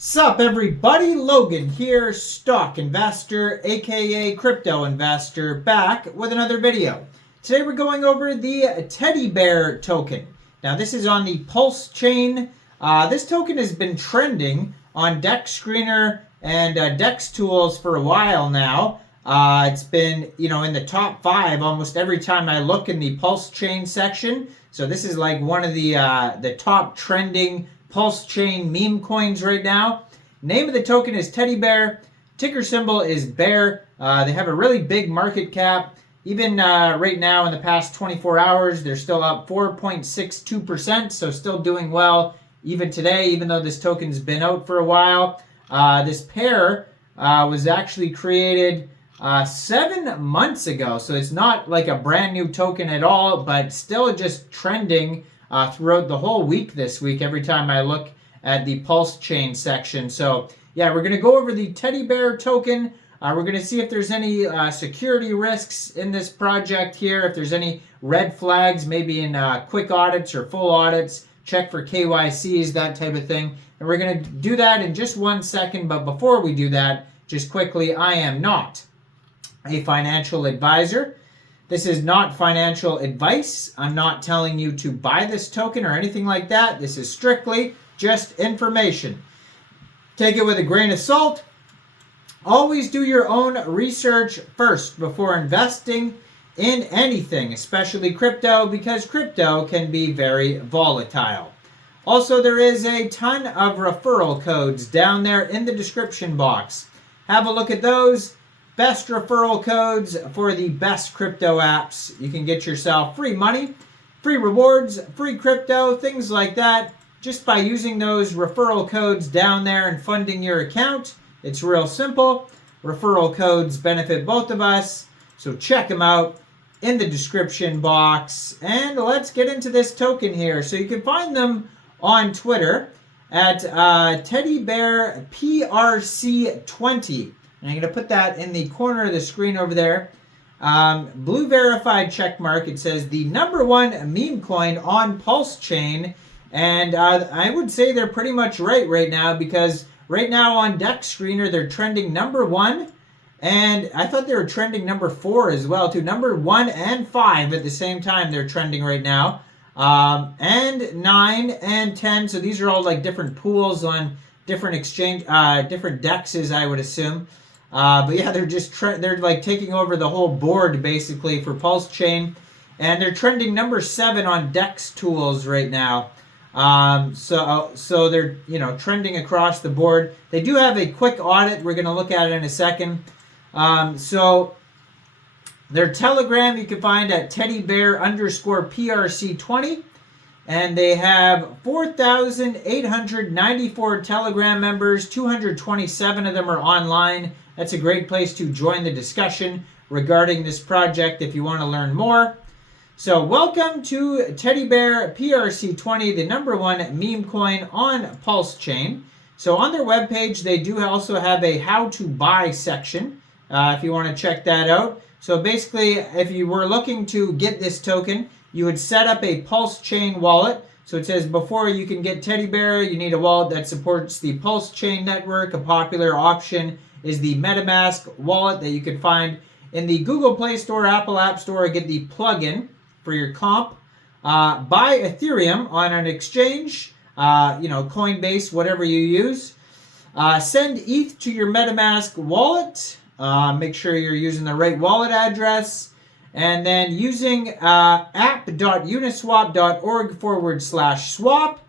Sup everybody, Logan here, stock investor, aka crypto investor, back with another video. Today we're going over the teddy bear token. Now this is on the PulseChain. This token has been trending on DEX Screener and DEX tools for a while now. It's been, in the top 5 almost every time I look in the PulseChain section. So this is like one of the top trending PulseChain meme coins right now. Name of the token is Teddy Bear. Ticker symbol is Bear. They have a really big market cap. Even right now in the past 24 hours, they're still up 4.62%, so still doing well even today, even though this token's been out for a while. This pair was actually created 7 months ago, so it's not like a brand new token at all, but still just trending throughout the whole week this week every time I look at the PulseChain section. So yeah, we're going to go over the Teddy Bear token. We're going to see if there's any security risks in this project here, if there's any red flags, maybe in quick audits or full audits, check for KYCs, that type of thing. And we're going to do that in just 1 second, but before we do that, just quickly, I am not a financial advisor. This is not financial advice. I'm not telling you to buy this token or anything like that. This is strictly just information. Take it with a grain of salt. Always do your own research first before investing in anything, especially crypto, because crypto can be very volatile. Also, there is a ton of referral codes down there in the description box. Have a look at those. Best referral codes for the best crypto apps. You can get yourself free money, free rewards, free crypto, things like that, just by using those referral codes down there and funding your account. It's real simple. Referral codes benefit both of us, so check them out in the description box. And let's get into this token here. So you can find them on Twitter at Teddy Bear PRC20. And I'm going to put that in the corner of the screen over there. Blue verified check mark. It says the #1 meme coin on PulseChain. And I would say they're pretty much right now, because right now on DEX Screener, they're trending #1. And I thought they were trending #4 as well, too. #1 and 5 at the same time they're trending right now. And 9 and 10. So these are all like different pools on different exchange, different DEXs, I would assume. But yeah, they're like taking over the whole board basically for PulseChain, and they're trending #7 on DEX tools right now. So they're trending across the board. They do have a quick audit. We're going to look at it in a second. So their Telegram you can find at teddybear_PRC20. And they have 4,894 Telegram members. 227 of them are online. That's a great place to join the discussion regarding this project if you want to learn more. So welcome to Teddy Bear PRC20, the #1 meme coin on PulseChain. So on their webpage, they do also have a how to buy section if you want to check that out. So basically, if you were looking to get this token, you would set up a PulseChain wallet. So it says before you can get Teddy Bear, you need a wallet that supports the PulseChain network. A popular option is the MetaMask wallet that you can find in the Google Play Store, Apple App Store. Get the plugin for your comp. Buy Ethereum on an exchange, Coinbase, whatever you use. Send ETH to your MetaMask wallet. Make sure you're using the right wallet address. And then using app.uniswap.org/swap,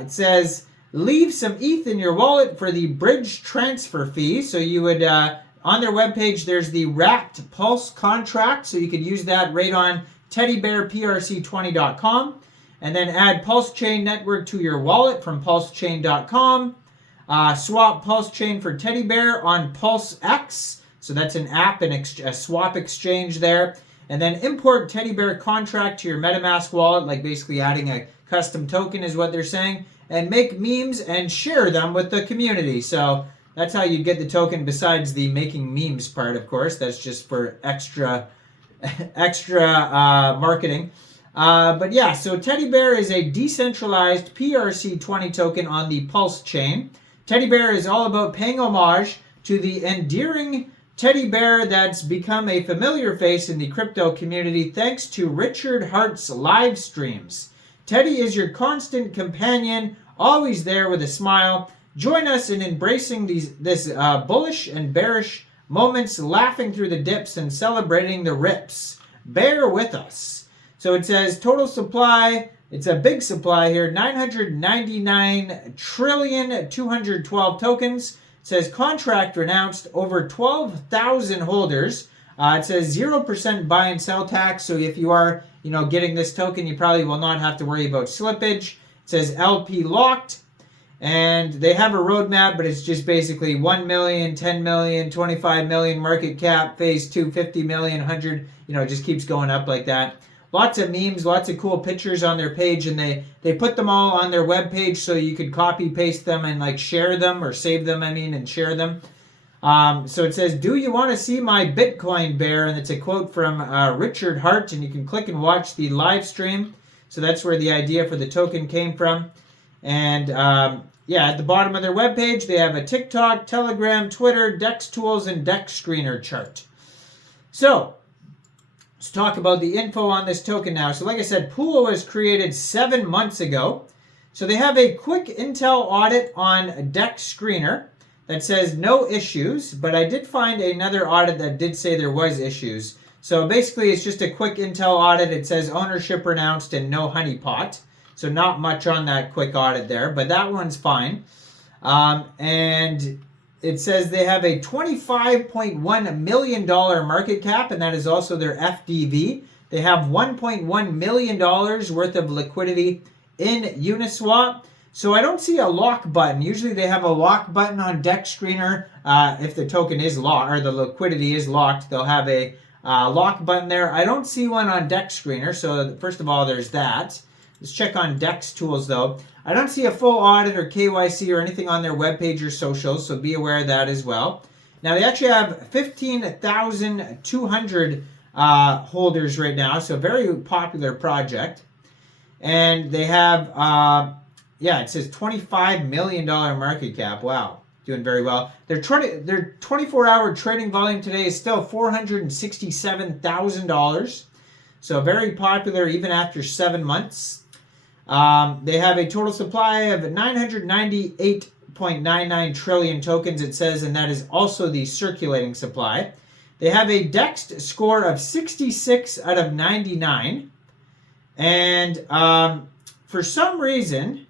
it says leave some ETH in your wallet for the bridge transfer fee. So you would, on their webpage, there's the wrapped Pulse contract. So you could use that right on teddybearprc20.com. And then add PulseChain network to your wallet from pulsechain.com. Swap PulseChain for Teddy Bear on PulseX. So that's an app and a swap exchange there. And then import Teddy Bear contract to your MetaMask wallet, like basically adding a custom token is what they're saying. And make memes and share them with the community. So that's how you get the token, besides the making memes part, of course. That's just for extra marketing. But yeah, so Teddy Bear is a decentralized PRC20 token on the PulseChain. Teddy Bear is all about paying homage to the endearing teddy bear that's become a familiar face in the crypto community thanks to Richard Hart's live streams. Teddy is your constant companion, always there with a smile. Join us in embracing this bullish and bearish moments, laughing through the dips and celebrating the rips. Bear with us. So it says total supply, it's a big supply here, 999,212 tokens. It says contract renounced, over 12,000 holders. It says 0% buy and sell tax. So if you are, getting this token, you probably will not have to worry about slippage. It says LP locked, and they have a roadmap, but it's just basically 1 million, 10 million, 25 million market cap, phase 2, 50 million, 100, it just keeps going up like that. Lots of memes, lots of cool pictures on their page, and they put them all on their webpage so you could copy paste them and share them or save them, and share them. So it says, do you want to see my Bitcoin bear? And it's a quote from Richard Hart, and you can click and watch the live stream. So that's where the idea for the token came from. And at the bottom of their webpage, they have a TikTok, Telegram, Twitter, DEX tools, and DEX screener chart. So let's talk about the info on this token now. So like I said, Pool was created 7 months ago. So they have a quick intel audit on DEX screener that says no issues, but I did find another audit that did say there was issues. So basically it's just a quick intel audit. It says ownership renounced and no honeypot. So not much on that quick audit there, but that one's fine. And it says they have a $25.1 million market cap, and that is also their FDV. They have $1.1 million worth of liquidity in Uniswap. So I don't see a lock button. Usually they have a lock button on DEX screener. If the token is locked or the liquidity is locked, they'll have a lock button there. I don't see one on DEX screener. So first of all, there's that. Let's check on DEX tools though. I don't see a full audit or KYC or anything on their webpage or socials, so be aware of that as well. Now they actually have 15,200 holders right now, so a very popular project. And they have, it says $25 million market cap. Wow, doing very well. Their 24-hour trading volume today is still $467,000. So very popular even after 7 months. They have a total supply of 998.99 trillion tokens, it says, and that is also the circulating supply. They have a DEX score of 66 out of 99. And for some reason,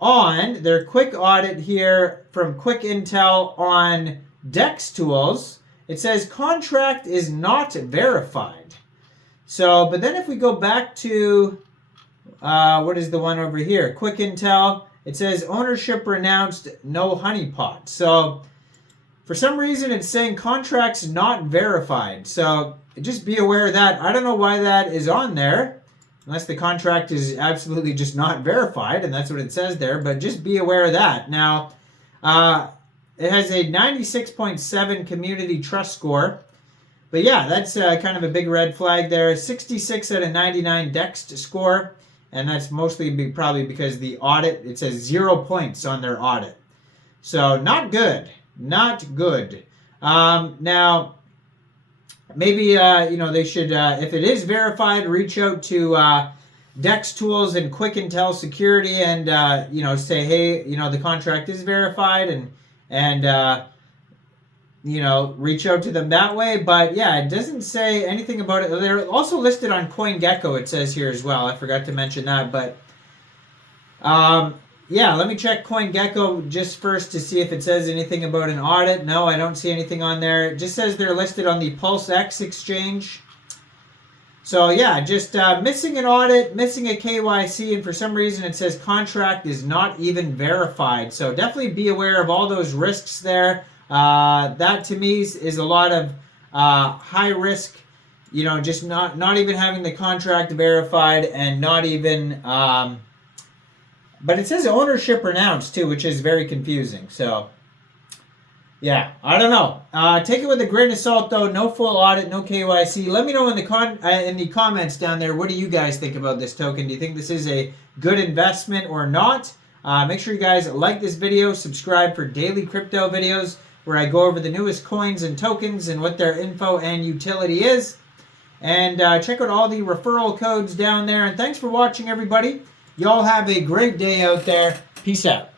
on their quick audit here from Quick Intel on DEX tools, it says contract is not verified. So, but then if we go back to, what is the one over here? Quick Intel, it says ownership renounced, no honeypot. So for some reason it's saying contracts not verified. So just be aware of that. I don't know why that is on there, unless the contract is absolutely just not verified, and that's what it says there, but just be aware of that. Now, it has a 96.7 community trust score. But yeah, that's kind of a big red flag there. 66 out of 99 DEX score. And that's mostly probably because the audit, it says 0 points on their audit. So not good. Not good. Now, maybe, they should, if it is verified, reach out to DEX Tools and Quick Intel Security and, say, hey, the contract is verified and reach out to them that way. But yeah, it doesn't say anything about it. They're also listed on CoinGecko, it says here as well. I forgot to mention that. But let me check CoinGecko just first to see if it says anything about an audit. No, I don't see anything on there. It just says they're listed on the PulseX exchange. So yeah, just missing an audit, missing a KYC, and for some reason it says contract is not even verified. So definitely be aware of all those risks there. That to me is a lot of high risk, just not even having the contract verified and not even, but it says ownership renounced too, which is very confusing. So yeah, I don't know. Take it with a grain of salt though. No full audit, no KYC. Let me know in the comments down there. What do you guys think about this token? Do you think this is a good investment or not? Make sure you guys like this video, subscribe for daily crypto videos where I go over the newest coins and tokens and what their info and utility is. And check out all the referral codes down there. And thanks for watching, everybody. Y'all have a great day out there. Peace out.